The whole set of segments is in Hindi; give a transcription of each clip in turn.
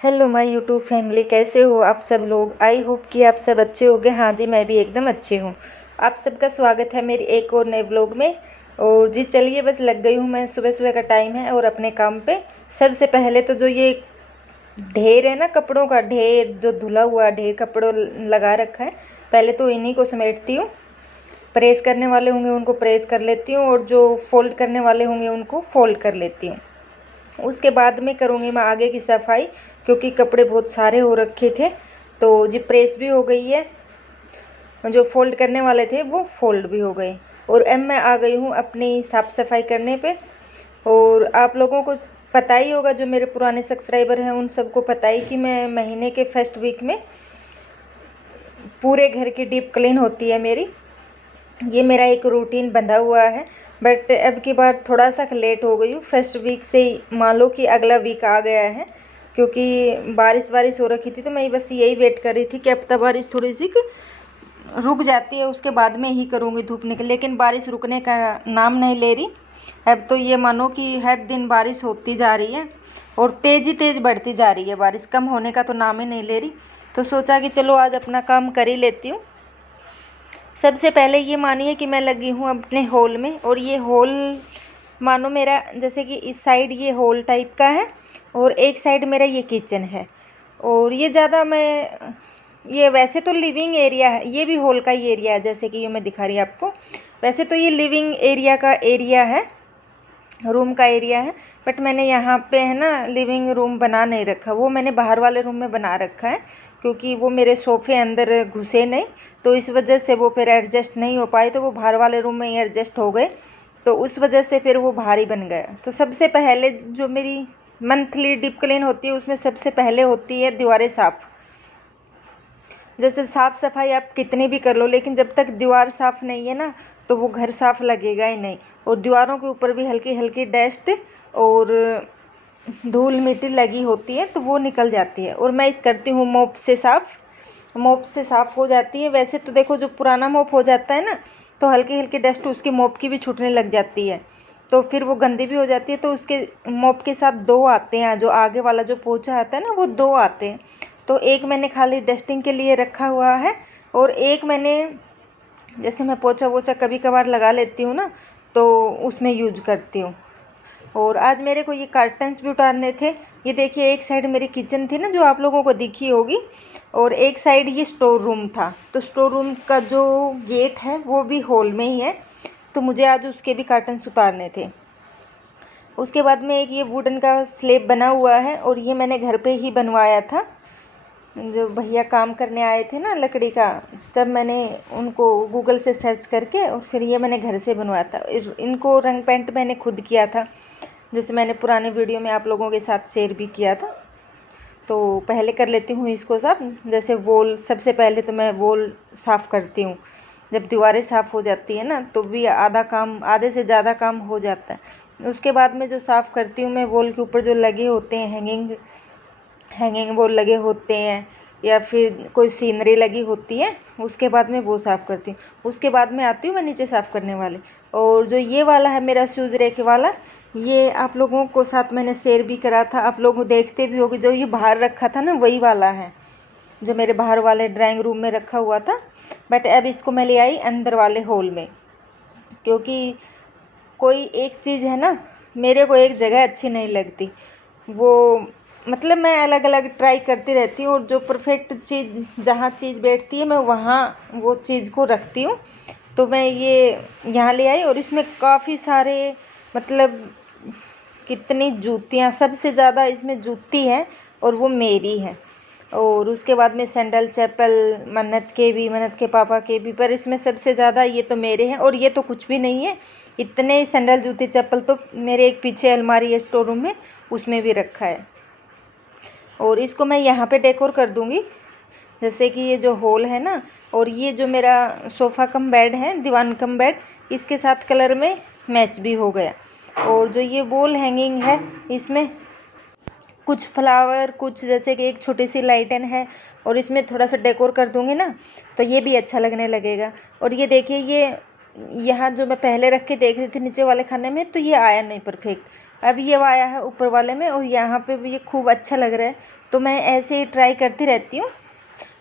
हेलो माय यूट्यूब फैमिली, कैसे हो आप सब लोग। आई होप कि आप सब अच्छे होंगे। हाँ जी, मैं भी एकदम अच्छी हूँ। आप सबका स्वागत है मेरी एक और नए व्लॉग में। और जी चलिए, बस लग गई हूँ मैं। सुबह सुबह का टाइम है और अपने काम पे। सबसे पहले तो जो ये ढेर है ना, कपड़ों का ढेर, जो धुला हुआ ढेर कपड़ों लगा रखा है, पहले तो इन्हीं को समेटती हूँ। प्रेस करने वाले होंगे उनको प्रेस कर लेती हूँ, और जो फोल्ड करने वाले होंगे उनको फोल्ड कर लेती हूँ। उसके बाद में करूँगी मैं आगे की सफाई, क्योंकि कपड़े बहुत सारे हो रखे थे। तो जी प्रेस भी हो गई है, जो फोल्ड करने वाले थे वो फोल्ड भी हो गए। और अब मैं आ गई हूँ अपनी साफ़ सफाई करने पे। और आप लोगों को पता ही होगा, जो मेरे पुराने सब्सक्राइबर हैं उन सबको पता ही कि मैं महीने के फर्स्ट वीक में पूरे घर की डीप क्लीन होती है मेरी। ये मेरा एक रूटीन बंधा हुआ है। बट अब की बार थोड़ा सा लेट हो गई हूँ। फर्स्ट वीक से ही मान लो कि अगला वीक आ गया है, क्योंकि बारिश वारिश हो रखी थी। तो मैं बस यही वेट कर रही थी कि अब तक बारिश थोड़ी सी रुक जाती है, उसके बाद में ही करूँगी धूप निकल। लेकिन बारिश रुकने का नाम नहीं ले रही। अब तो ये मानो कि हर दिन बारिश होती जा रही है, और तेज़ ही तेज़ बढ़ती जा रही है बारिश। कम होने का तो नाम ही नहीं ले रही। तो सोचा कि चलो आज अपना काम कर ही लेती हूँ। सबसे पहले ये मानिए कि मैं लगी हूँ अपने हॉल में। और ये हॉल मानो मेरा, जैसे कि इस साइड ये हॉल टाइप का है, और एक साइड मेरा ये किचन है। और ये ज़्यादा मैं, ये वैसे तो लिविंग एरिया है, ये भी हॉल का ही एरिया है, जैसे कि ये मैं दिखा रही हूँ आपको। वैसे तो ये लिविंग एरिया का एरिया है, रूम का एरिया है। बट मैंने यहाँ पे है ना लिविंग रूम बना नहीं रखा, वो मैंने बाहर वाले रूम में बना रखा है, क्योंकि वो मेरे सोफ़े अंदर घुसे नहीं। तो इस वजह से वो फिर एडजस्ट नहीं हो पाए, तो वो बाहर वाले रूम में ही एडजस्ट हो गए। तो उस वजह से फिर वो भारी बन गया। तो सबसे पहले जो मेरी मंथली डीप क्लीन होती है, उसमें सबसे पहले होती है दीवारें साफ़। जैसे साफ़ सफाई आप कितनी भी कर लो, लेकिन जब तक दीवार साफ़ नहीं है ना, तो वो घर साफ़ लगेगा ही नहीं। और दीवारों के ऊपर भी हल्की हल्की डस्ट और धूल मिट्टी लगी होती है, तो वो निकल जाती है। और मैं इस करती हूँ मोप से साफ़। मोप से साफ़ हो जाती है। वैसे तो देखो, जो पुराना मोप हो जाता है ना, तो हल्की हल्की डस्ट उसकी मोप की भी छूटने लग जाती है, तो फिर वो गंदी भी हो जाती है। तो उसके मोप के साथ दो आते हैं, जो आगे वाला जो पोछा आता है ना, वो दो आते हैं। तो एक मैंने खाली डस्टिंग के लिए रखा हुआ है, और एक मैंने, जैसे मैं पोछा वोछा कभी कभार लगा लेती हूँ ना, तो उसमें यूज करती हूँ। और आज मेरे को ये कर्टन्स भी उतारने थे। ये देखिए, एक साइड मेरी किचन थी ना, जो आप लोगों को दिखी होगी, और एक साइड ये स्टोर रूम था। तो स्टोर रूम का जो गेट है वो भी हॉल में ही है, तो मुझे आज उसके भी कर्टन्स उतारने थे। उसके बाद में एक ये वुडन का स्लेब बना हुआ है, और ये मैंने घर पे ही बनवाया था। जो भैया काम करने आए थे ना लकड़ी का, तब मैंने उनको गूगल से सर्च करके और फिर ये मैंने घर से बनवाया था। इनको रंग पेंट मैंने खुद किया था, जैसे मैंने पुराने वीडियो में आप लोगों के साथ शेयर भी किया था। तो पहले कर लेती हूँ इसको साफ। जैसे वॉल, सबसे पहले तो मैं वॉल साफ़ करती हूँ। जब दीवारें साफ़ हो जाती है ना, तो भी आधा काम, आधे से ज़्यादा काम हो जाता है। उसके बाद में जो साफ़ करती हूँ मैं, वॉल के ऊपर जो लगे होते हैं हैंगिंग वॉल लगे होते हैं, या फिर कोई सीनरी लगी होती है, उसके बाद में वो साफ़ करती हूँ। उसके बाद में आती हूँ मैं नीचे साफ़ करने वाली। और जो ये वाला है मेरा शूज़ रैक वाला, ये आप लोगों को साथ मैंने शेयर भी करा था, आप लोग देखते भी होगे। जो ये बाहर रखा था ना, वही वाला है, जो मेरे बाहर वाले ड्राइंग रूम में रखा हुआ था। बट अब इसको मैं ले आई अंदर वाले हॉल में, क्योंकि कोई एक चीज़ है ना, मेरे को एक जगह अच्छी नहीं लगती। वो मतलब मैं अलग अलग ट्राई करती रहती हूँ, और जो परफेक्ट चीज़, जहाँ चीज़ बैठती है, मैं वहाँ वो चीज़ को रखती हूँ। तो मैं ये यहाँ ले आई, और इसमें काफ़ी सारे, मतलब कितनी जूतियाँ, सबसे ज़्यादा इसमें जूती है, और वो मेरी है। और उसके बाद में सैंडल चप्पल, मन्नत के भी, मन्नत के पापा के भी, पर इसमें सबसे ज़्यादा ये तो मेरे हैं। और ये तो कुछ भी नहीं है, इतने सैंडल जूते चप्पल तो मेरे एक पीछे अलमारी है स्टोर रूम में, उसमें भी रखा है। और इसको मैं यहाँ पे डेकोर कर दूँगी। जैसे कि ये जो हॉल है ना, और ये जो मेरा सोफ़ा कम बेड है, दीवान कम बेड, इसके साथ कलर में मैच भी हो गया। और जो ये वॉल हैंगिंग है, इसमें कुछ फ्लावर, कुछ जैसे कि एक छोटी सी लाइटन है, और इसमें थोड़ा सा डेकोर कर दूँगी ना, तो ये भी अच्छा लगने लगेगा। और ये देखिए, ये यहाँ जो मैं पहले रख के देख रही थी नीचे वाले खाने में, तो ये आया नहीं परफेक्ट। अब ये आया है ऊपर वाले में और यहाँ पे भी ये खूब अच्छा लग रहा है। तो मैं ऐसे ही ट्राई करती रहती हूँ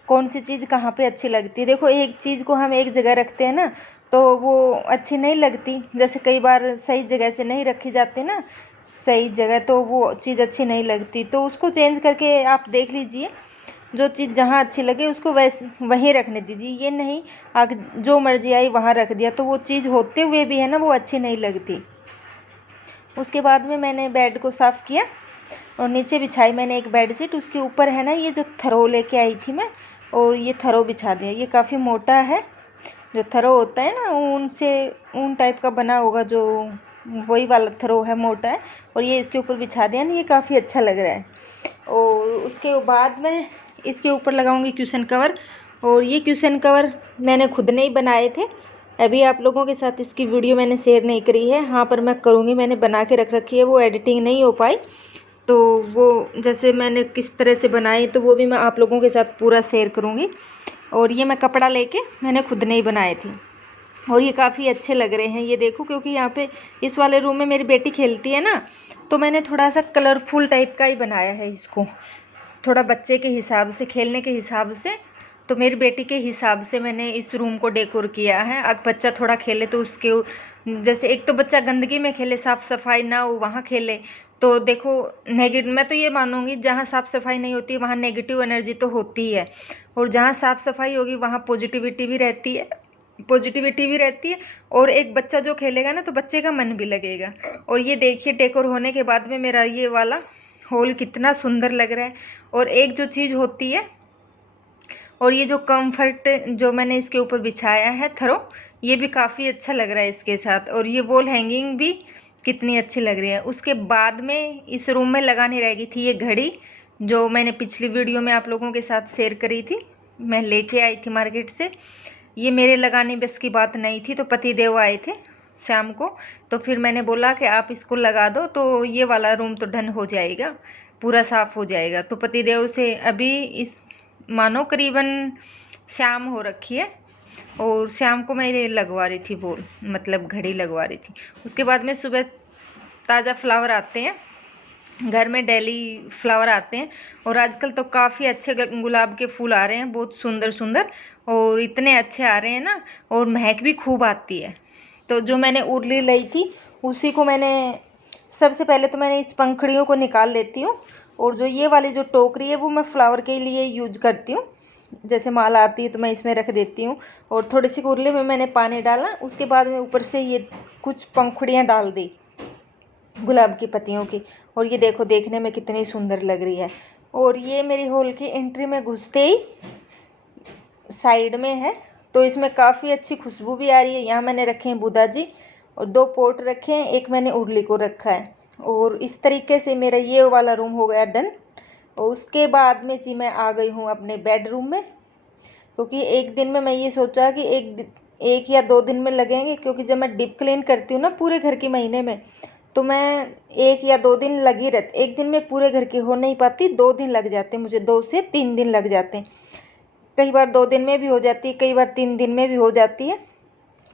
कौन सी चीज़ कहाँ पे अच्छी लगती है। देखो एक चीज़ को हम एक जगह रखते हैं ना तो वो अच्छी नहीं लगती, जैसे कई बार सही जगह से नहीं रखी जाती ना सही जगह, तो वो चीज़ अच्छी नहीं लगती। तो उसको चेंज करके आप देख लीजिए, जो चीज़ जहाँ अच्छी लगे उसको वैसे वहीं रखने दीजिए। ये नहीं आग जो मर्जी आई वहाँ रख दिया, तो वो चीज़ होते हुए भी है ना वो अच्छी नहीं लगती। उसके बाद में मैंने बेड को साफ़ किया और नीचे बिछाई मैंने एक बेडशीट। उसके ऊपर है ना ये जो थरो लेके आई थी मैं, और ये थरो बिछा दिया। ये काफ़ी मोटा है, जो थरो होता है ना ऊन से, ऊन टाइप का बना होगा जो, वही वाला थरो है, मोटा है। और ये इसके ऊपर बिछा दिया ना, ये काफ़ी अच्छा लग रहा है। और उसके बाद में इसके ऊपर लगाऊंगी क्यूशन कवर। और ये क्यूशन कवर मैंने खुद नहीं बनाए थे, अभी आप लोगों के साथ इसकी वीडियो मैंने शेयर नहीं करी है। हाँ पर मैं करूँगी, मैंने बना के रख रखी है, वो एडिटिंग नहीं हो पाई। तो वो जैसे मैंने किस तरह से बनाए तो वो भी मैं आप लोगों के साथ पूरा शेयर करूँगी। और ये मैं कपड़ा लेके मैंने खुद नहीं बनाए थे और ये काफ़ी अच्छे लग रहे हैं। ये देखो, क्योंकि यहाँ पे इस वाले रूम में मेरी बेटी खेलती है ना, तो मैंने थोड़ा सा कलरफुल टाइप का ही बनाया है इसको, थोड़ा बच्चे के हिसाब से, खेलने के हिसाब से। तो मेरी बेटी के हिसाब से मैंने इस रूम को डेकोर किया है। अगर बच्चा थोड़ा खेले तो उसके, जैसे एक तो बच्चा गंदगी में खेले, साफ़ सफाई ना हो वहाँ खेले, तो देखो नेगेटिव, मैं तो ये मानूंगी जहाँ साफ़ सफाई नहीं होती वहाँ नेगेटिव एनर्जी तो होती है, और जहाँ साफ़ सफाई होगी वहाँ पॉजिटिविटी भी रहती है, और एक बच्चा जो खेलेगा ना तो बच्चे का मन भी लगेगा। और ये देखिए डेकोर होने के बाद में मेरा ये वाला हॉल कितना सुंदर लग रहा है। और एक जो चीज़ होती है, और ये जो कंफर्ट जो मैंने इसके ऊपर बिछाया है थरो, ये भी काफ़ी अच्छा लग रहा है इसके साथ। और ये वॉल हैंगिंग भी कितनी अच्छी लग रही है। उसके बाद में इस रूम में लगानी रह गई थी ये घड़ी, जो मैंने पिछली वीडियो में आप लोगों के साथ शेयर करी थी, मैं लेके आई थी मार्केट से। ये मेरे लगाने बस की बात नहीं थी, तो पतिदेव आए थे शाम को, तो फिर मैंने बोला कि आप इसको लगा दो तो ये वाला रूम तो डन हो जाएगा, पूरा साफ़ हो जाएगा। तो पतिदेव से अभी इस मानो करीबन शाम हो रखी है, और शाम को मैं ये लगवा रही थी, वो मतलब घड़ी लगवा रही थी। उसके बाद में सुबह ताज़ा फ्लावर आते हैं घर में, डेली फ्लावर आते हैं, और आजकल तो काफ़ी अच्छे गुलाब के फूल आ रहे हैं, बहुत सुंदर सुंदर, और इतने अच्छे आ रहे हैं ना, और महक भी खूब आती है। तो जो मैंने उर्ली लाई थी उसी को मैंने, सबसे पहले तो मैंने इस पंखड़ियों को निकाल लेती हूँ, और जो ये वाली जो टोकरी है वो मैं फ्लावर के लिए यूज करती हूँ, जैसे माला आती है तो मैं इसमें रख देती हूँ। और थोड़ी सी उर्ली में मैंने पानी डाला, उसके बाद में ऊपर से ये कुछ पंखुड़ियाँ डाल दी गुलाब की पत्तियों की, और ये देखो देखने में कितनी सुंदर लग रही है। और ये मेरी हॉल की एंट्री में घुसते ही साइड में है, तो इसमें काफ़ी अच्छी खुशबू भी आ रही है। यहाँ मैंने रखे हैं बुधा जी, और 2 पोट रखे हैं, एक मैंने उर्ली को रखा है। और इस तरीके से मेरा ये वाला रूम हो गया डन। और उसके बाद में जी मैं आ गई हूँ अपने बेडरूम में, क्योंकि एक दिन में मैं ये सोचा कि एक या 2 दिन में लगेंगे, क्योंकि जब मैं डीप क्लीन करती हूँ ना पूरे घर की महीने में, तो मैं 1 या 2 दिन लगी रहती, एक दिन में पूरे घर की हो नहीं पाती, 2 दिन लग जाते हैं मुझे, 2 से 3 दिन लग जाते हैं। कई बार 2 दिन में भी हो जाती है, कई बार 3 दिन में भी हो जाती है।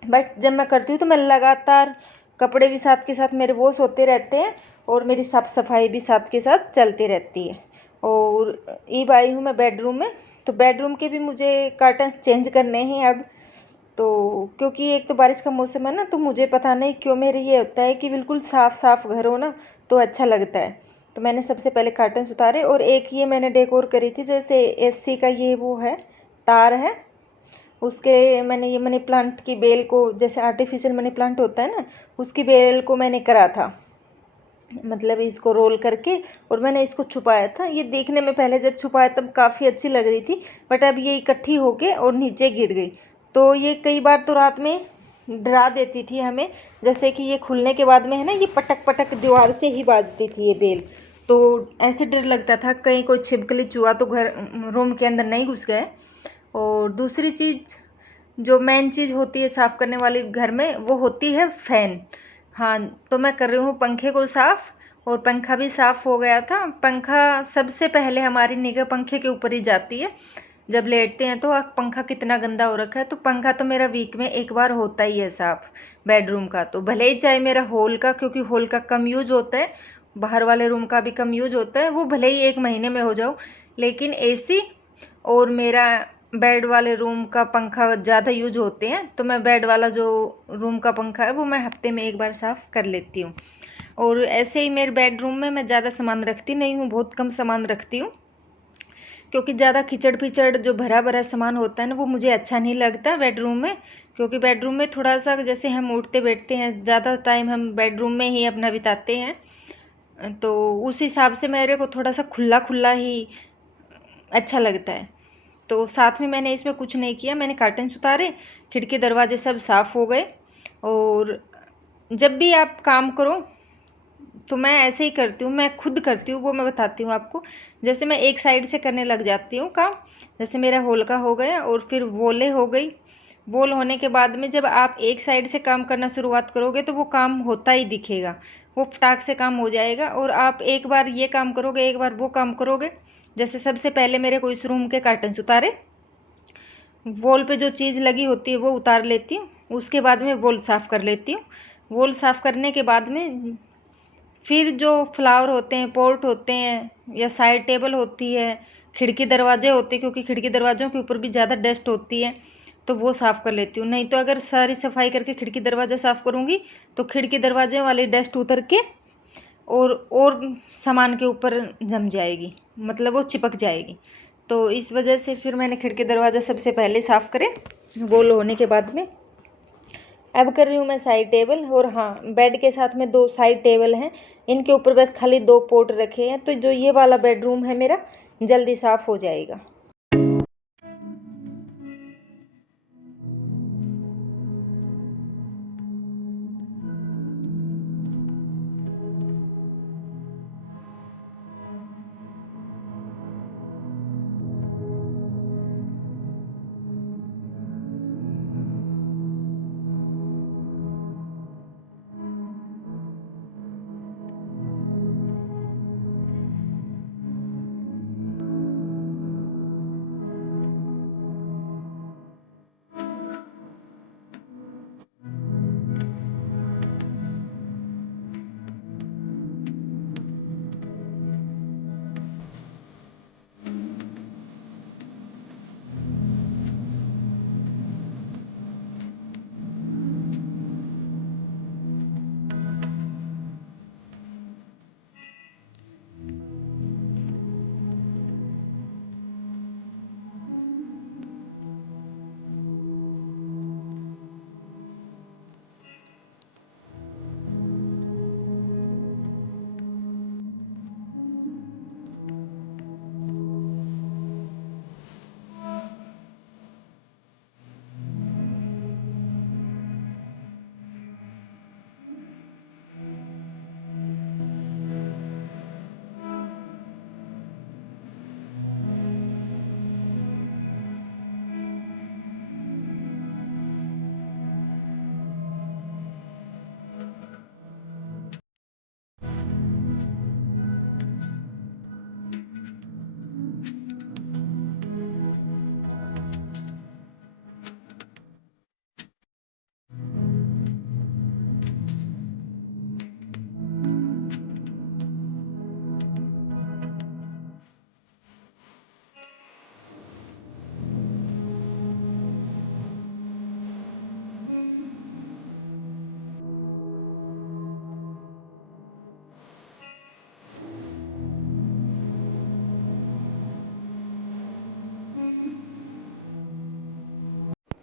बट जब मैं करती हूँ तो मैं लगातार, कपड़े भी साथ के साथ मेरे वॉश होते रहते हैं, और मेरी साफ़ सफाई भी साथ के साथ चलती रहती है। और अब आई हूँ मैं बेडरूम में, तो बेडरूम के भी मुझे कर्टन्स चेंज करने हैं अब। तो क्योंकि एक तो बारिश का मौसम है ना, तो मुझे पता नहीं क्यों मेरे ये होता है कि बिल्कुल साफ़ साफ़ घर हो ना तो अच्छा लगता है। तो मैंने सबसे पहले कर्टन्स उतारे, और एक ये मैंने डेकोर करी थी, जैसे एसी का ये वो है तार है, उसके मैंने ये मनी प्लांट की बेल को, जैसे आर्टिफिशियल मनी प्लांट होता है ना, उसकी बेल को मैंने करा था, मतलब इसको रोल करके, और मैंने इसको छुपाया था। ये देखने में पहले जब छुपाया तब काफ़ी अच्छी लग रही थी, बट अब ये इकट्ठी होके और नीचे गिर गई, तो ये कई बार तो रात में डरा देती थी हमें। जैसे कि ये खुलने के बाद में है ना, ये पटक पटक दीवार से ही बाजती थी ये बेल, तो ऐसे डर लगता था कहीं कोई छिपकली चूहा तो घर रूम के अंदर नहीं घुस गए। और दूसरी चीज़, जो मेन चीज़ होती है साफ़ करने वाली घर में, वो होती है फ़ैन। हाँ, तो मैं कर रही हूँ पंखे को साफ़, और पंखा भी साफ़ हो गया था। पंखा सबसे पहले हमारी निगाह पंखे के ऊपर ही जाती है, जब लेटते हैं तो पंखा कितना गंदा हो रखा है। तो पंखा तो मेरा वीक में एक बार होता ही है साफ़ बेडरूम का। तो भले ही चाहे मेरा हॉल का, क्योंकि हॉल का कम यूज होता है, बाहर वाले रूम का भी कम यूज होता है, वो भले ही 1 महीने में हो जाओ, लेकिन एसी और मेरा बेड वाले रूम का पंखा ज़्यादा यूज होते हैं। तो मैं बेड वाला जो रूम का पंखा है वो मैं हफ्ते में 1 बार साफ़ कर लेती हूँ। और ऐसे ही मेरे बेडरूम में मैं ज़्यादा सामान रखती नहीं हूँ, बहुत कम सामान रखती हूँ, क्योंकि ज़्यादा कीचड़ पीचड़ जो भरा भरा सामान होता है ना वो मुझे अच्छा नहीं लगता बेडरूम में। क्योंकि बेडरूम में थोड़ा सा, जैसे हम उठते बैठते हैं, ज़्यादा टाइम हम बेडरूम में ही अपना बिताते हैं, तो उस हिसाब से मेरे को थोड़ा सा खुला खुला ही अच्छा लगता है। तो साथ में मैंने इसमें कुछ नहीं किया, मैंने कर्टन्स उतारे, खिड़की दरवाजे सब साफ़ हो गए। और जब भी आप काम करो तो मैं ऐसे ही करती हूँ, मैं खुद करती हूँ, वो मैं बताती हूँ आपको। जैसे मैं एक साइड से करने लग जाती हूँ काम, जैसे मेरा हॉल का हो गया और फिर वॉलें हो गई। वॉल होने के बाद में जब आप एक साइड से काम करना शुरुआत करोगे तो वो काम होता ही दिखेगा, वो फटाक से काम हो जाएगा। और आप एक बार ये काम करोगे, एक बार वो काम करोगे। जैसे सबसे पहले मेरे को इस रूम के कर्टन्स उतारे, वॉल पे जो चीज़ लगी होती है वो उतार लेती हूँ, उसके बाद में वॉल साफ़ कर लेती हूँ। वॉल साफ़ करने के बाद में फिर जो फ्लावर होते हैं, पॉट होते हैं, या साइड टेबल होती है, खिड़की दरवाजे होते हैं, क्योंकि खिड़की दरवाज़ों के ऊपर भी ज़्यादा डस्ट होती है, तो वो साफ़ कर लेती हूँ। नहीं तो अगर सारी सफाई करके खिड़की दरवाज़ा साफ़ करूँगी तो खिड़की दरवाजे वाली डस्ट उतर के और सामान के ऊपर जम जाएगी, मतलब वो चिपक जाएगी। तो इस वजह से फिर मैंने खिड़की दरवाज़ा सबसे पहले साफ़ करे, वॉल होने के बाद में। अब कर रही हूँ मैं साइड टेबल। और हाँ, बेड के साथ में 2 साइड टेबल हैं, इनके ऊपर बस खाली 2 पॉट रखे हैं, तो जो ये वाला बेडरूम है मेरा जल्दी साफ़ हो जाएगा।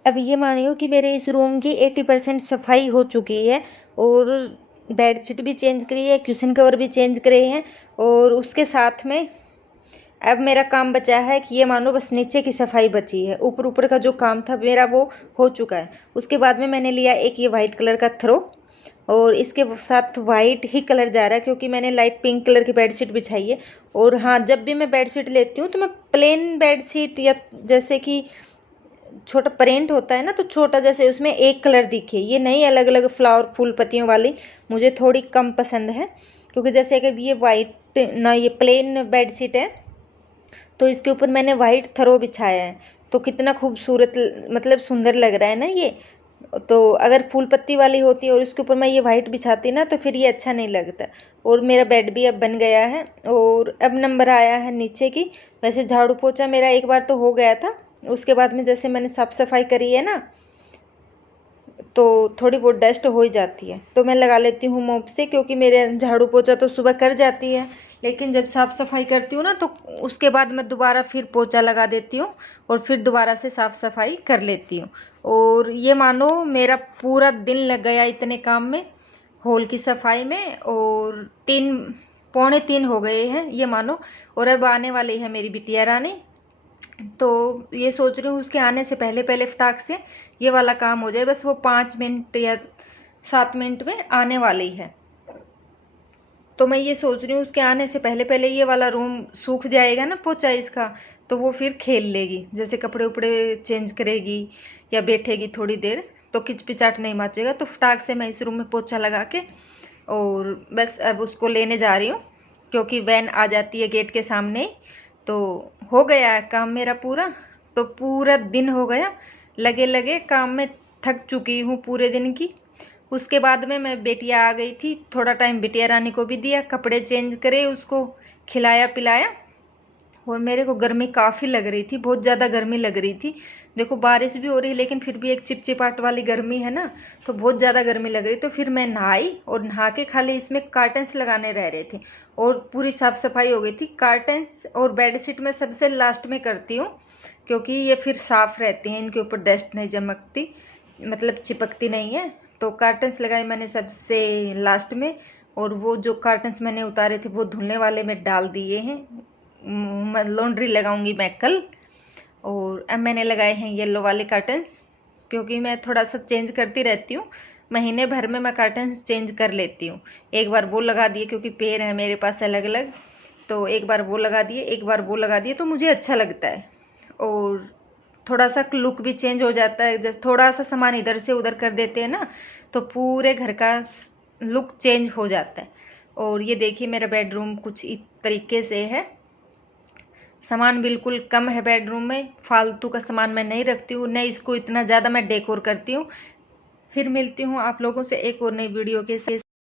अब ये मानियो कि मेरे इस रूम की 80% सफाई हो चुकी है, और बेडशीट भी चेंज करी है, क्यूशन कवर भी चेंज करे हैं। और उसके साथ में अब मेरा काम बचा है कि ये मानो बस नीचे की सफाई बची है। ऊपर ऊपर का जो काम था मेरा वो हो चुका है। उसके बाद में मैंने लिया एक ये वाइट कलर का थ्रो, और इसके साथ वाइट ही कलर जा रहा है, क्योंकि मैंने लाइट पिंक कलर की बेडशीट बिछाई है। और हाँ, जब भी मैं बेडशीट लेती हूँ तो मैं प्लेन बेडशीट, या जैसे कि छोटा प्रिंट होता है ना, तो छोटा, जैसे उसमें एक कलर दिखे, ये नहीं अलग अलग फ्लावर फूल पत्तियों वाली, मुझे थोड़ी कम पसंद है। क्योंकि जैसे कि ये वाइट ना, ये प्लेन बेडशीट है, तो इसके ऊपर मैंने वाइट थरो बिछाया है। तो कितना खूबसूरत मतलब सुंदर लग रहा है ना ये। तो अगर फूल पत्ती वाली होती और इसके ऊपर मैं ये वाइट बिछाती ना तो फिर ये अच्छा नहीं लगता। और मेरा बेड भी अब बन गया है और अब नंबर आया है नीचे की। वैसे झाड़ू पोछा मेरा एक बार तो हो गया था, उसके बाद में जैसे मैंने साफ़ सफाई करी है ना तो थोड़ी बहुत डस्ट हो ही जाती है, तो मैं लगा लेती हूँ मोप से, क्योंकि मेरे झाड़ू पोछा तो सुबह कर जाती है, लेकिन जब साफ़ सफाई करती हूँ ना तो उसके बाद मैं दोबारा फिर पोछा लगा देती हूँ और फिर दोबारा से साफ़ सफाई कर लेती हूँ। और ये मानो मेरा पूरा दिन लग गया इतने काम में, हॉल की सफाई में, और 3 पौने 3 हो गए हैं ये मानो। और अब आने वाली है मेरी बिटिया रानी, तो ये सोच रही हूँ उसके आने से पहले पहले फटाक से ये वाला काम हो जाए। बस वो 5 मिनट या 7 मिनट में आने वाली है, तो मैं ये सोच रही हूँ उसके आने से पहले पहले ये वाला रूम सूख जाएगा ना पोछा इसका, तो वो फिर खेल लेगी, जैसे कपड़े उपड़े चेंज करेगी या बैठेगी थोड़ी देर तो किचपिचाट नहीं मचेगा। तो फटाक से मैं इस रूम में पोछा लगा के और बस अब उसको लेने जा रही हूँ, क्योंकि वैन आ जाती है गेट के सामने ही। तो हो गया है काम मेरा पूरा, तो पूरा दिन हो गया लगे लगे काम में, थक चुकी हूँ पूरे दिन की। उसके बाद में मैं बेटिया आ गई थी, थोड़ा टाइम बिटिया रानी को भी दिया, कपड़े चेंज करे, उसको खिलाया पिलाया। और मेरे को गर्मी काफ़ी लग रही थी, बहुत ज़्यादा गर्मी लग रही थी। देखो बारिश भी हो रही है लेकिन फिर भी एक चिपचिपाट वाली गर्मी है ना, तो बहुत ज़्यादा गर्मी लग रही। तो फिर मैं नहाई और नहा के खाली इसमें कार्टन्स लगाने रह रहे थे और पूरी साफ़ सफाई हो गई थी। कार्टन्स और बेडशीट मैं सबसे लास्ट में करती हूँ, क्योंकि ये फिर साफ़ रहती हैं, इनके ऊपर डस्ट नहीं जमकती, मतलब चिपकती नहीं है। तो कार्टन्स लगाए मैंने सबसे लास्ट में, और वो जो कार्टन्स मैंने उतारे थे वो धुलने वाले में डाल दिए हैं। लॉन्ड्री लगाऊंगी मैं कल। और अब मैंने लगाए हैं येलो वाले कर्टन्स, क्योंकि मैं थोड़ा सा चेंज करती रहती हूँ, महीने भर में मैं कर्टन्स चेंज कर लेती हूँ। एक बार वो लगा दिए, क्योंकि पेड़ है मेरे पास अलग अलग, तो एक बार वो लगा दिए एक बार वो लगा दिए, तो मुझे अच्छा लगता है। और थोड़ा सा लुक भी चेंज हो जाता है, जब थोड़ा सा सामान इधर से उधर कर देते हैं ना तो पूरे घर का लुक चेंज हो जाता है। और ये देखिए मेरा बेडरूम कुछ इस तरीके से है, सामान बिल्कुल कम है बेडरूम में, फालतू का सामान मैं नहीं रखती हूँ, नहीं इसको इतना ज़्यादा मैं डेकोर करती हूँ। फिर मिलती हूँ आप लोगों से एक और नई वीडियो के साथ।